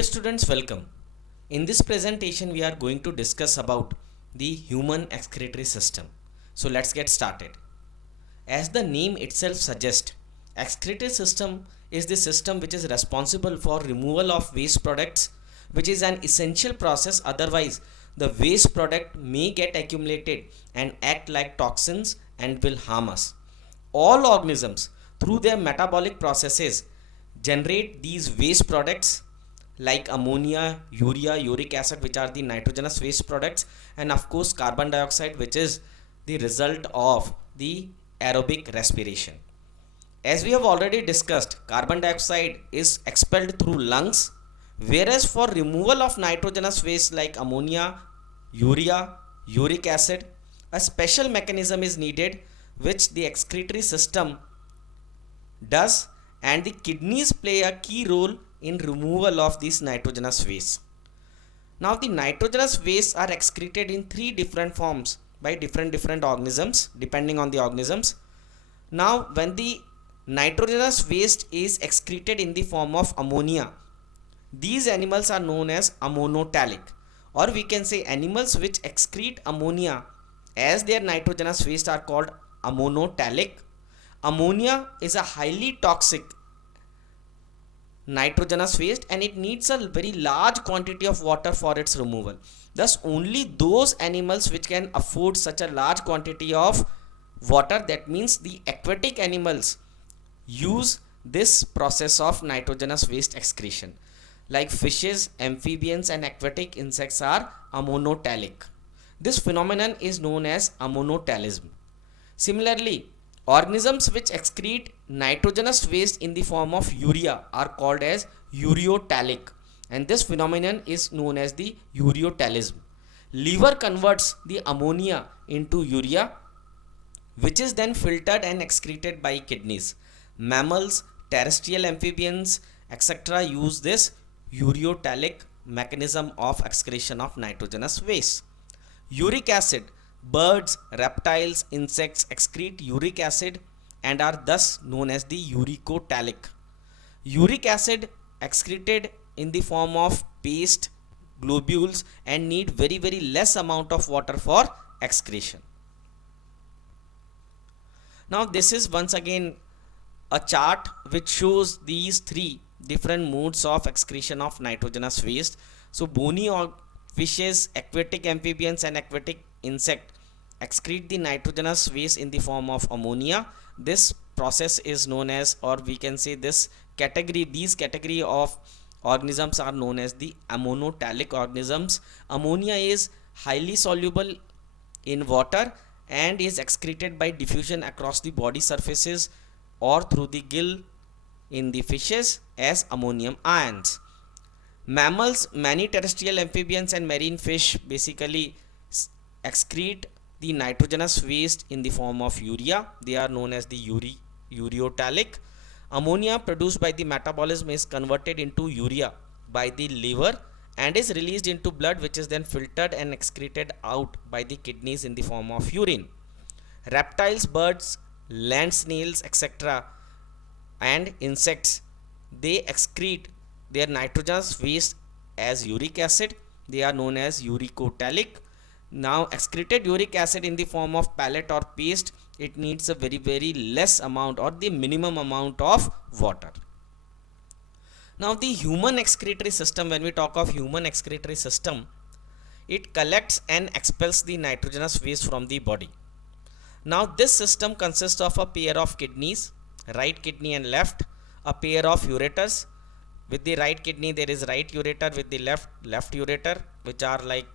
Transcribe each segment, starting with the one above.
Dear students, welcome. In this presentation, we are going to discuss about the human excretory system. So let's get started. As the name itself suggests, excretory system is the system which is responsible for removal of waste products, which is an essential process. Otherwise, the waste product may get accumulated and act like toxins and will harm us. All organisms, through their metabolic processes, generate these waste products like ammonia, urea, uric acid, which are the nitrogenous waste products, and of course carbon dioxide, which is the result of the aerobic respiration. As we have already discussed, carbon dioxide is expelled through lungs, whereas for removal of nitrogenous waste like ammonia, urea, uric acid, a special mechanism is needed which the excretory system does, and the kidneys play a key role in removal of these nitrogenous waste. Now the nitrogenous wastes are excreted in three different forms by different organisms depending on the organisms. Now when the nitrogenous waste is excreted in the form of ammonia, these animals are known as ammonotalic, or we can say animals which excrete ammonia as their nitrogenous waste are called ammonotalic. Ammonia is a highly toxic nitrogenous waste and it needs a very large quantity of water for its removal. Thus only those animals which can afford such a large quantity of water, that means the aquatic animals, use this process of nitrogenous waste excretion. Like fishes, amphibians and aquatic insects are ammonotalic. This phenomenon is known as ammonotalism. Similarly, organisms which excrete nitrogenous waste in the form of urea are called as ureotalic, and this phenomenon is known as the ureotalism. Liver converts the ammonia into urea, which is then filtered and excreted by kidneys. Mammals, terrestrial amphibians, etc. use this ureotalic mechanism of excretion of nitrogenous waste. Uric acid. Birds, reptiles, insects excrete uric acid and are thus known as the uricotalic. Uric acid excreted in the form of paste globules and need very less amount of water for excretion. Now this is once again a chart which shows these three different modes of excretion of nitrogenous waste. So bony fishes, aquatic amphibians and aquatic insect excrete the nitrogenous waste in the form of ammonia. This process is known as, or we can say these category of organisms are known as the ammonotalic organisms. Ammonia is highly soluble in water and is excreted by diffusion across the body surfaces or through the gill in the fishes as ammonium ions. Mammals, many terrestrial amphibians and marine fish basically excrete the nitrogenous waste in the form of urea. They are known as the ureotalic. Ammonia produced by the metabolism is converted into urea by the liver and is released into blood, which is then filtered and excreted out by the kidneys in the form of urine. Reptiles, birds, land snails, etc. and insects, they excrete their nitrogenous waste as uric acid. They are known as uricotalic. Now excreted uric acid in the form of pellet or paste, it needs a very less amount or the minimum amount of water. Now the human excretory system, when we talk of human excretory system, it collects and expels the nitrogenous waste from the body. Now this system consists of a pair of kidneys, right kidney and left, a pair of ureters. With the right kidney there is right ureter, with the left ureter, which are like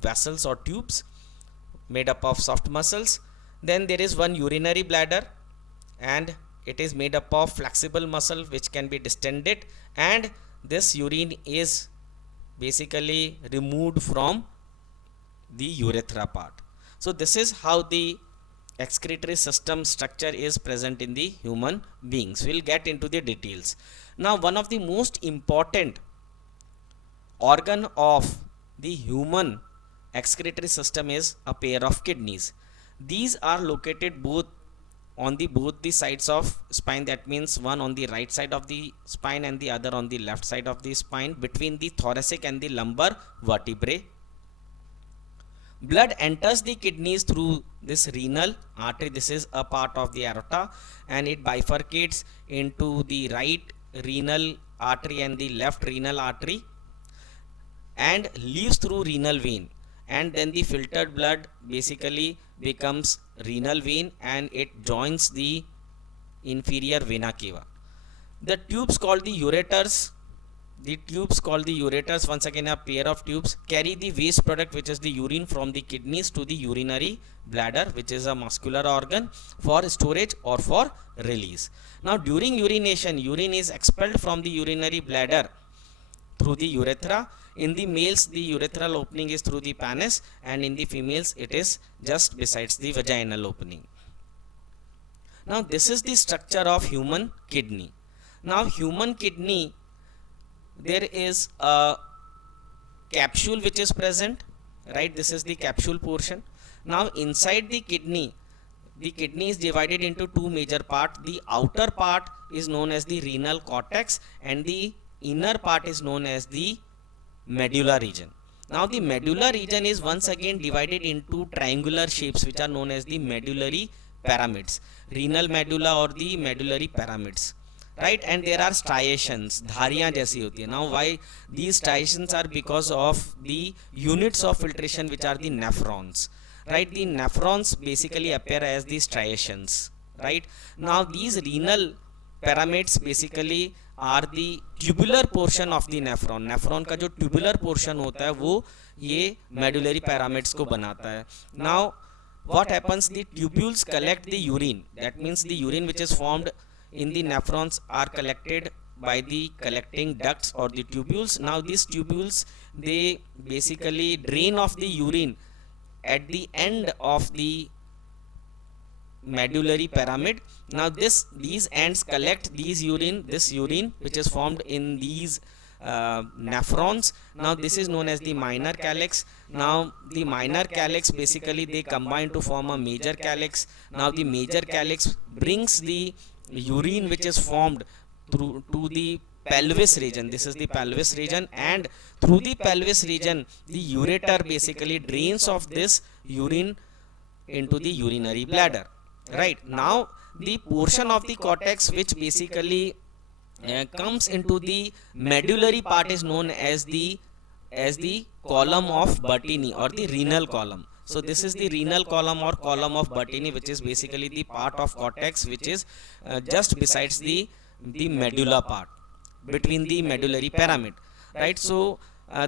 vessels or tubes made up of soft muscles. Then there is one urinary bladder and it is made up of flexible muscle which can be distended, and this urine is basically removed from the urethra part. So this is how the excretory system structure is present in the human beings. We'll get into the details. Now one of the most important organ of the human excretory system is a pair of kidneys. These are located both on the both the sides of spine, that means one on the right side of the spine and the other on the left side of the spine, between the thoracic and the lumbar vertebrae. Blood enters the kidneys through this renal artery. This is a part of the aorta, and it bifurcates into the right renal artery and the left renal artery, and leaves through renal vein, and then the filtered blood basically becomes renal vein, and it joins the inferior vena cava. The tubes called the ureters, once again a pair of tubes, carry the waste product, which is the urine, from the kidneys to the urinary bladder, which is a muscular organ, for storage or for release. Now during urination, urine is expelled from the urinary bladder through the urethra. In the males, the urethral opening is through the penis, and in the females it is just besides the vaginal opening. Now this is the structure of human kidney. Now human kidney, there is a capsule which is present, right? This is the capsule portion. Now inside the kidney is divided into two major parts. The outer part is known as the renal cortex, and the inner part is known as the medulla region. Now the medulla region is once again divided into triangular shapes, which are known as the medullary pyramids, renal medulla or the medullary pyramids, right? And there are striations, dhariyan jaisi hoti hai. Now why these striations are? Because of the units of filtration, which are the nephrons, right? The nephrons basically appear as the striations, right? Now these renal pyramids basically are the tubular portion of the nephron. Nephron का जो tubular portion होता है वो ये medullary pyramids को बनाता है. Now what happens, the tubules collect the urine, that means the urine which is formed in the nephrons are collected by the collecting ducts or the tubules. Now these tubules, they basically drain off the urine at the end of the medullary pyramid. Now these ends collect this urine which is formed in these nephrons. Now this is known as the minor calyx. Now the minor calyx basically they combine to form a major calyx. Now the major calyx brings the urine which is formed through to the pelvis region. This is the pelvis region, and through the pelvis region the ureter basically drains off this urine into the urinary bladder. Right, now the portion of the cortex which basically comes into the medullary part is known as the column of Bertini or the renal column. So this is the renal column or column of Bertini, which is basically the part of cortex which is just besides the medulla part, between the medullary pyramid, right? So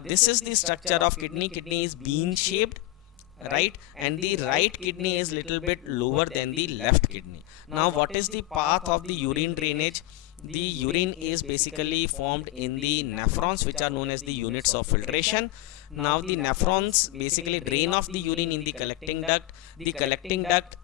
this is the structure of kidney. Kidney is bean shaped, right, and the right kidney is little bit lower than the left kidney. Now what is the path of the urine drainage? The urine is basically formed in the nephrons, which are known as the units of filtration. Now the nephrons basically drain off the urine in the collecting duct. The collecting duct,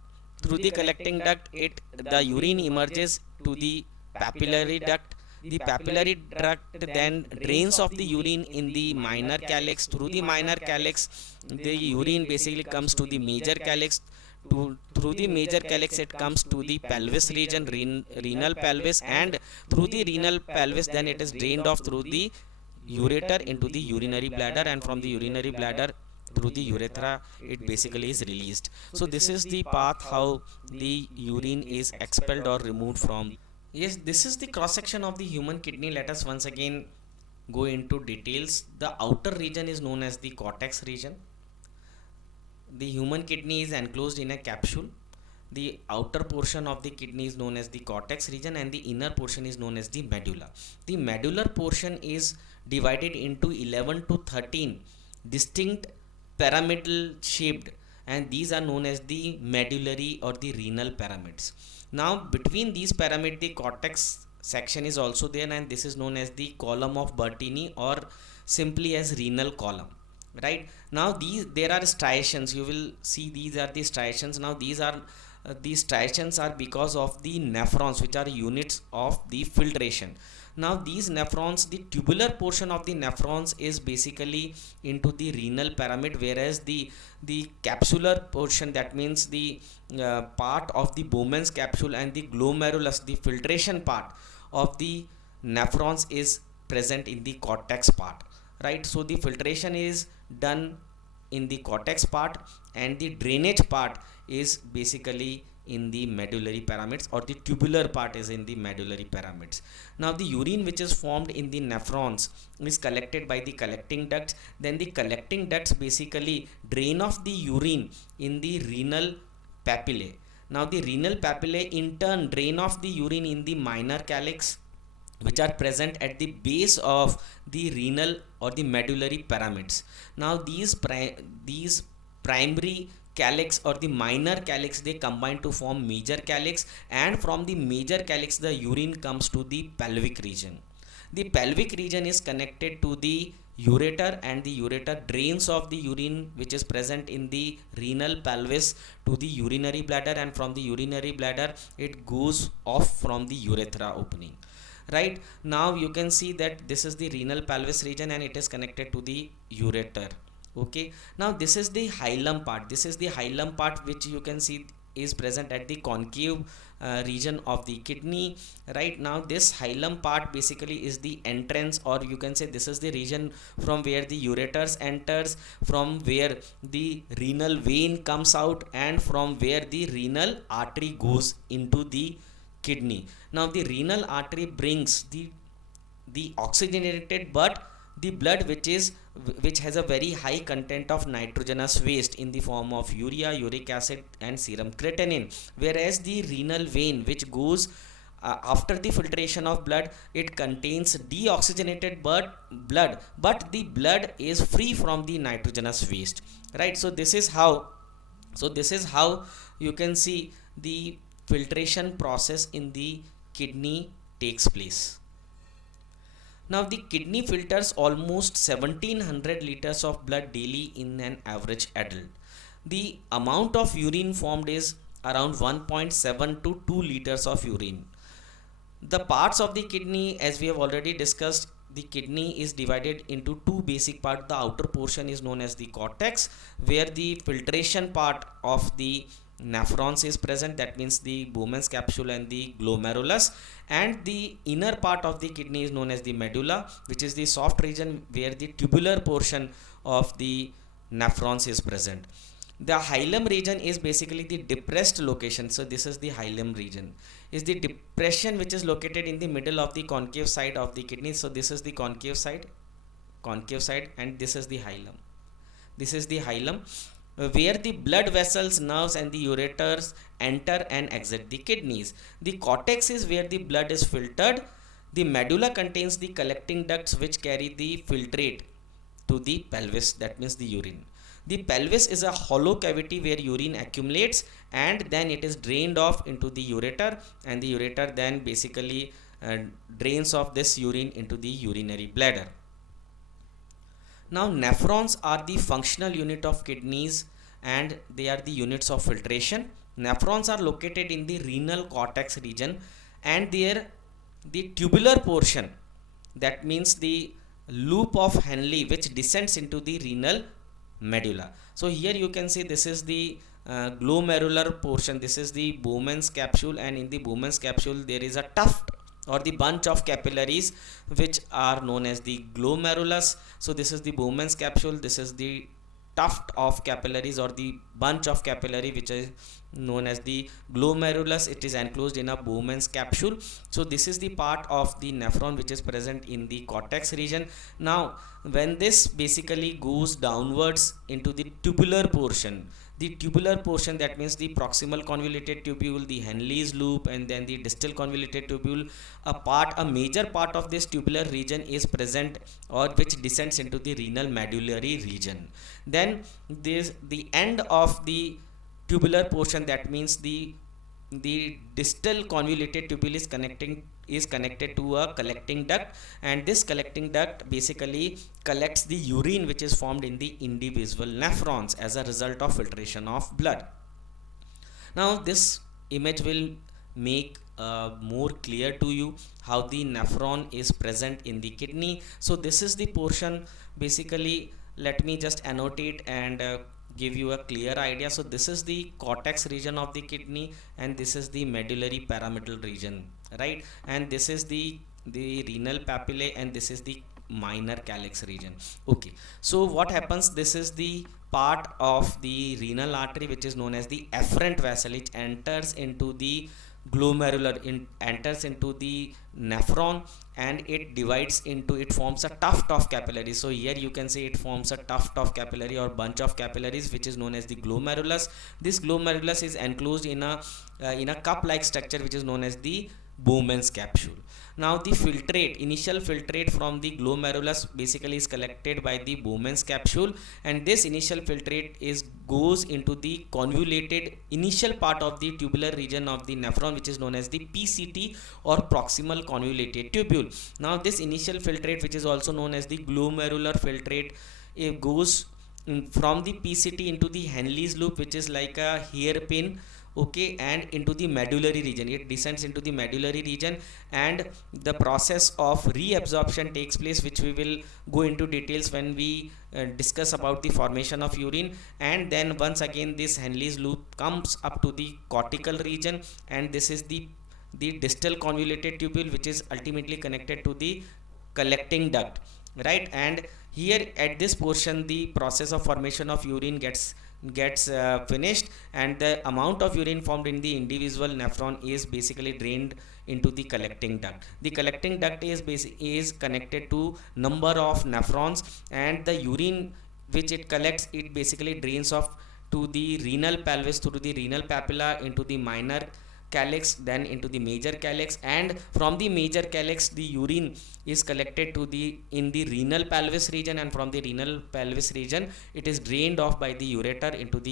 through the collecting duct, the urine emerges to the papillary duct. The papillary duct then drains off the urine in the minor calyx. Through the minor calyx, the urine basically comes to the major calyx. Through the major calyx it comes to the pelvis region, renal pelvis, and through the renal pelvis then it is drained off through the ureter into the urinary bladder, and from the urinary bladder through the urethra it basically is released. So this is the path how the urine is expelled or removed from. Yes, this is the cross section of the human kidney. Let us once again go into details. The outer region is known as the cortex region. The human kidney is enclosed in a capsule. The outer portion of the kidney is known as the cortex region, and the inner portion is known as the medulla. The medular portion is divided into 11 to 13 distinct pyramidal shaped, and these are known as the medullary or the renal pyramids. Now between these pyramid the cortex section is also there, and this is known as the column of Bertini or simply as renal column, right? Now there are striations. You will see these are the striations. Now these striations are because of the nephrons, which are units of the filtration. Now these nephrons, the tubular portion of the nephrons is basically into the renal pyramid, whereas the capsular portion, that means the part of the Bowman's capsule and the glomerulus, the filtration part of the nephrons, is present in the cortex part, right? So the filtration is done in the cortex part, and the drainage part is basically in the medullary pyramids, or the tubular part is in the medullary pyramids. Now the urine which is formed in the nephrons is collected by the collecting ducts. Then the collecting ducts basically drain off the urine in the renal papillae. Now the renal papillae in turn drain off the urine in the minor calyx, which are present at the base of the renal or the medullary pyramids. Now these primary calyx or the minor calyx, they combine to form major calyx, and from the major calyx the urine comes to the pelvic region. The pelvic region is connected to the ureter, and the ureter drains off the urine which is present in the renal pelvis to the urinary bladder, and from the urinary bladder it goes off from the urethra opening. Right, now you can see that this is the renal pelvis region and it is connected to the ureter. Okay, now this is the hilum part. This is the hilum part which you can see is present at the concave region of the kidney. Right, now this hilum part basically is the entrance, or you can say this is the region from where the ureters enters, from where the renal vein comes out, and from where the renal artery goes into the kidney. Now the renal artery brings the oxygenated the blood which has a very high content of nitrogenous waste in the form of urea, uric acid and serum creatinine, whereas the renal vein which goes after the filtration of blood, it contains deoxygenated blood, but the blood is free from the nitrogenous waste. Right, so this is how you can see the filtration process in the kidney takes place. Now the kidney filters almost 1700 liters of blood daily in an average adult. The amount of urine formed is around 1.7 to 2 liters of urine. The parts of the kidney, as we have already discussed, the kidney is divided into two basic parts. The outer portion is known as the cortex, where the filtration part of the nephrons is present, that means the Bowman's capsule and the glomerulus, and the inner part of the kidney is known as the medulla, which is the soft region where the tubular portion of the nephrons is present. The hilum region is basically the depressed location. So this is the hilum region, is the depression which is located in the middle of the concave side of the kidney. So this is the concave side, and this is the hilum. This is the hilum, where the blood vessels, nerves and the ureters enter and exit the kidneys. The cortex is where the blood is filtered. The medulla contains the collecting ducts which carry the filtrate to the pelvis, that means the urine. The pelvis is a hollow cavity where urine accumulates and then it is drained off into the ureter, and the ureter then basically drains off this urine into the urinary bladder. Now nephrons are the functional unit of kidneys and they are the units of filtration. Nephrons are located in the renal cortex region, and the tubular portion, that means the loop of Henle which descends into the renal medulla. So here you can see this is the glomerular portion, this is the Bowman's capsule, and in the Bowman's capsule there is a tuft or the bunch of capillaries which are known as the glomerulus. So this is the Bowman's capsule, this is the tuft of capillaries or the bunch of capillary which is known as the glomerulus. It is enclosed in a Bowman's capsule. So this is the part of the nephron which is present in the cortex region. Now when this basically goes downwards into the tubular portion, that means the proximal convoluted tubule, the Henle's loop, and then the distal convoluted tubule, a major part of this tubular region is present or which descends into the renal medullary region. Then the end of the tubular portion, that means the distal convoluted tubule is connected to a collecting duct, and this collecting duct basically collects the urine which is formed in the individual nephrons as a result of filtration of blood. Now this image will make more clear to you how the nephron is present in the kidney. So this is the portion. Basically, let me just annotate and give you a clear idea. So this is the cortex region of the kidney, and this is the medullary pyramidal region, right? And this is the renal papillae, and this is the minor calyx region. Okay, so what happens, this is the part of the renal artery which is known as the afferent vessel. It enters into the enters into the nephron, and it divides into, it forms a tuft of capillaries. So here you can say it forms a tuft of capillary or bunch of capillaries which is known as the glomerulus. This glomerulus is enclosed in a cup like structure which is known as the Bowman's capsule. Now the initial filtrate from the glomerulus basically is collected by the Bowman's capsule, and this initial filtrate goes into the convoluted initial part of the tubular region of the nephron which is known as the PCT or proximal convoluted tubule. Now this initial filtrate, which is also known as the glomerular filtrate, it goes from the PCT into the Henle's loop, which is like a hairpin, okay, and into the medullary region. It descends into the medullary region, and the process of reabsorption takes place, which we will go into details when we discuss about the formation of urine. And then once again this Henle's loop comes up to the cortical region, and this is the distal convoluted tubule, which is ultimately connected to the collecting duct, right? And here at this portion the process of formation of urine gets finished, and the amount of urine formed in the individual nephron is basically drained into the collecting duct. The collecting duct is connected to number of nephrons, and the urine which it collects, it basically drains off to the renal pelvis, through the renal papilla, into the minor calyx, then into the major calyx, and from the major calyx the urine is collected to in the renal pelvis region, and from the renal pelvis region it is drained off by the ureter into the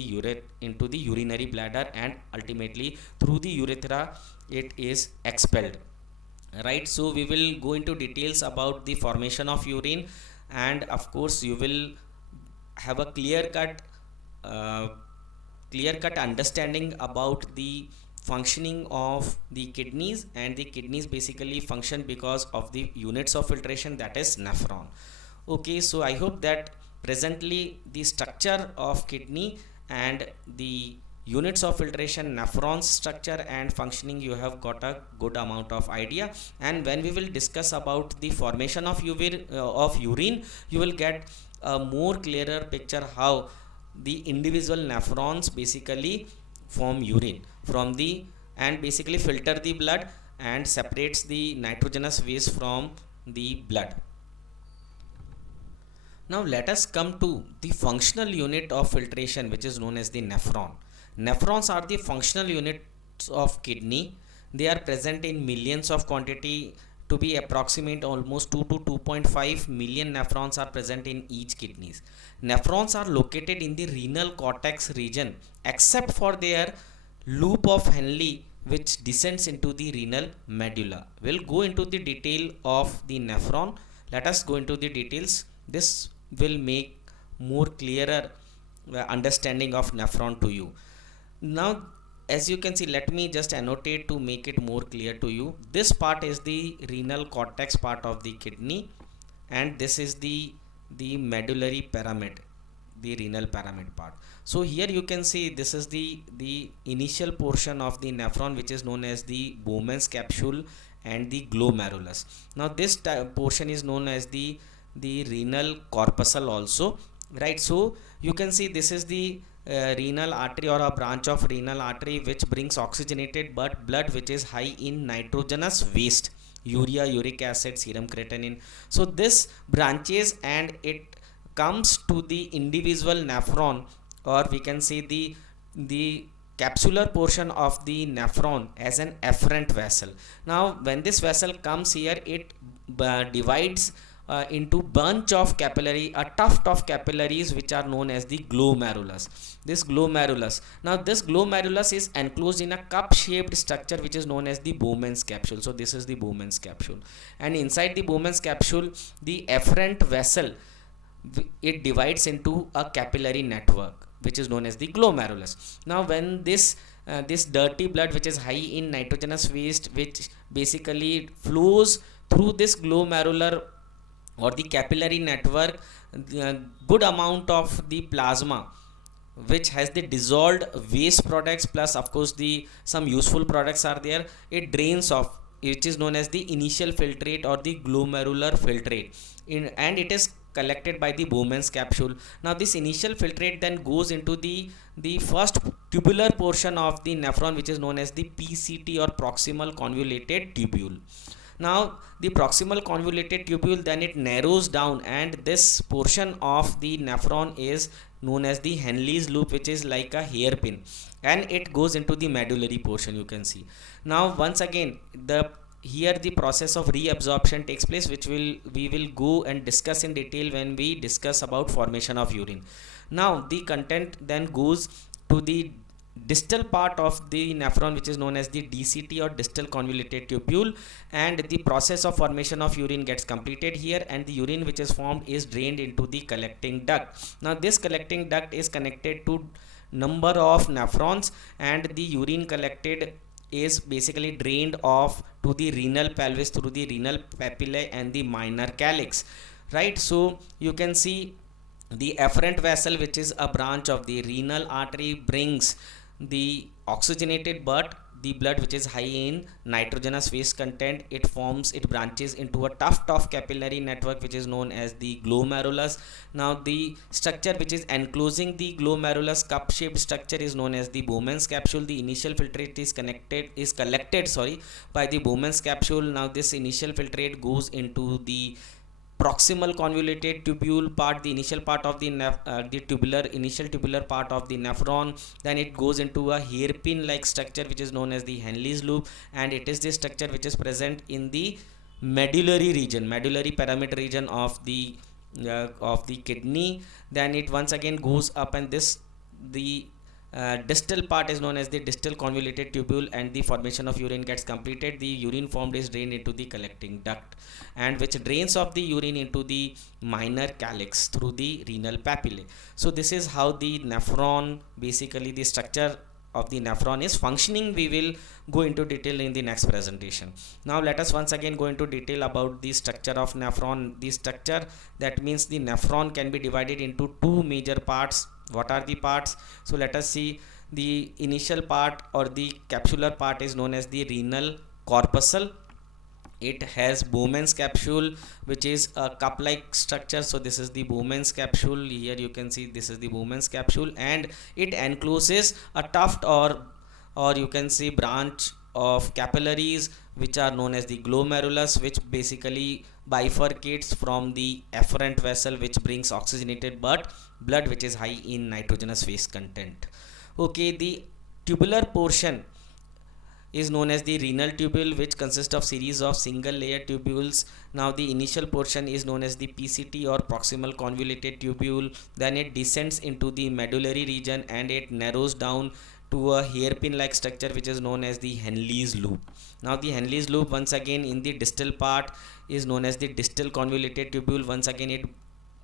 urinary bladder, and ultimately through the urethra it is expelled, right? So we will go into details about the formation of urine, and of course you will have a clear cut understanding about the functioning of the kidneys. And the kidneys basically function because of the units of filtration, that is nephron. Okay, so I hope that presently the structure of kidney and the units of filtration, nephron structure and functioning, you have got a good amount of idea. And when we will discuss about the formation of urine, you will get a more clearer picture how the individual nephrons basically form urine from the, and basically filter the blood and separates the nitrogenous waste from the blood. Now let us come to the functional unit of filtration, which is known as the nephron. Nephrons are the functional units of kidney. They are present in millions of quantity. To be approximate, almost 2 to 2.5 million nephrons are present in each kidneys. Nephrons are located in the renal cortex region, except for their loop of Henle, which descends into the renal medulla. We'll go into the detail of the nephron. Let us go into the details. This will make more clearer understanding of nephron to you. Now, as you can see, let me just annotate to make it more clear to you. This part is the renal cortex part of the kidney, and this is the medullary pyramid, the renal pyramid part. So here you can see this is the initial portion of the nephron, which is known as the Bowman's capsule and the glomerulus. Now this portion is known as the renal corpuscle also, right? So you can see this is the renal artery or a branch of renal artery which brings oxygenated blood which is high in nitrogenous waste, urea, uric acid, serum creatinine. So this branches and it comes to the individual nephron, or we can say the capsular portion of the nephron as an afferent vessel. Now when this vessel comes here, it divides into bunch of capillary, a tuft of capillaries which are known as the glomerulus. This glomerulus is enclosed in a cup shaped structure which is known as the Bowman's capsule. So this is the Bowman's capsule, and inside the Bowman's capsule the afferent vessel, it divides into a capillary network which is known as the glomerulus. Now when this this dirty blood which is high in nitrogenous waste, which basically flows through this glomerular or the capillary network, good amount of the plasma which has the dissolved waste products plus of course the some useful products are there, it drains off, which is known as the initial filtrate or the glomerular filtrate and it is collected by the Bowman's capsule. Now this initial filtrate then goes into the first tubular portion of the nephron, which is known as the PCT or proximal convoluted tubule. Now the proximal convoluted tubule, then it narrows down and this portion of the nephron is known as the Henle's loop, which is like a hairpin, and it goes into the medullary portion, you can see. Now once again here the process of reabsorption takes place, which we will go and discuss in detail when we discuss about formation of urine. Now the content then goes to the distal part of the nephron, which is known as the DCT or distal convoluted tubule, and the process of formation of urine gets completed here, and the urine which is formed is drained into the collecting duct. Now this collecting duct is connected to number of nephrons, and the urine collected is basically drained off to the renal pelvis through the renal papillae and the minor calyx, right? So you can see the afferent vessel, which is a branch of the renal artery, brings the oxygenated the blood which is high in nitrogenous waste content. It branches into a tuft of capillary network which is known as the glomerulus. Now the structure which is enclosing the glomerulus, cup shaped structure, is known as the Bowman's capsule. The initial filtrate is collected by the Bowman's capsule. Now this initial filtrate goes into the proximal convoluted tubule part, the initial part of the initial tubular part of the nephron. Then it goes into a hairpin like structure which is known as the Henle's loop, and it is this structure which is present in the medullary pyramid region of the kidney. Then it once again goes up, and the distal part is known as the distal convoluted tubule, and the formation of urine gets completed. The urine formed is drained into the collecting duct, and which drains off the urine into the minor calyx through the renal papillae. So this is how the nephron, basically the structure of the nephron, is functioning. We will go into detail in the next presentation. Now let us once again go into detail about the structure of nephron. The structure, that means the nephron can be divided into two major parts. What are the parts? So let us see. The initial part or the capsular part is known as the renal corpuscle. It has Bowman's capsule, which is a cup like structure. So this is the Bowman's capsule. Here you can see this is the Bowman's capsule, and it encloses a tuft or you can say branch of capillaries which are known as the glomerulus, which basically bifurcates from the afferent vessel which brings oxygenated blood which is high in nitrogenous waste content. Okay, the tubular portion is known as the renal tubule, which consists of series of single layer tubules. Now the initial portion is known as the PCT or proximal convoluted tubule. Then it descends into the medullary region and it narrows down to a hairpin like structure which is known as the Henle's loop. Now the Henle's loop, once again in the distal part, is known as the distal convoluted tubule. Once again it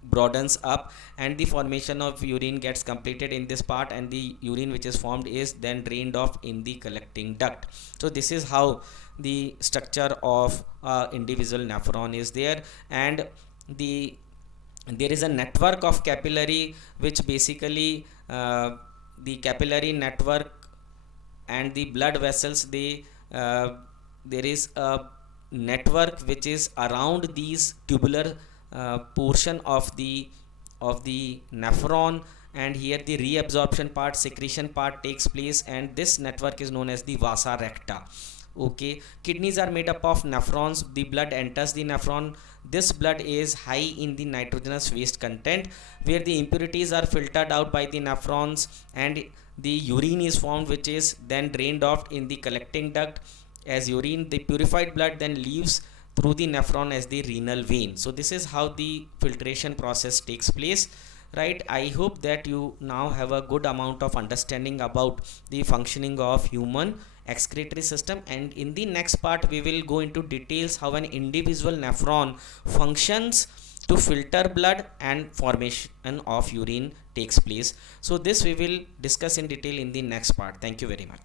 broadens up and the formation of urine gets completed in this part, and the urine which is formed is then drained off in the collecting duct. So this is how the structure of individual nephron is there, and there is a network of capillary which basically the capillary network and the blood vessels, there is a network which is around these tubular portion of the nephron, and here the reabsorption part, secretion part takes place, and this network is known as the vasa recta. Okay, kidneys are made up of nephrons. The blood enters the nephron. This blood is high in the nitrogenous waste content, where the impurities are filtered out by the nephrons, and the urine is formed which is then drained off in the collecting duct as urine. The purified blood then leaves through the nephron as the renal vein. So this is how the filtration process takes place, right? I hope that you now have a good amount of understanding about the functioning of human excretory system, and in the next part we will go into details how an individual nephron functions to filter blood and formation of urine takes place. So this we will discuss in detail in the next part. Thank you very much.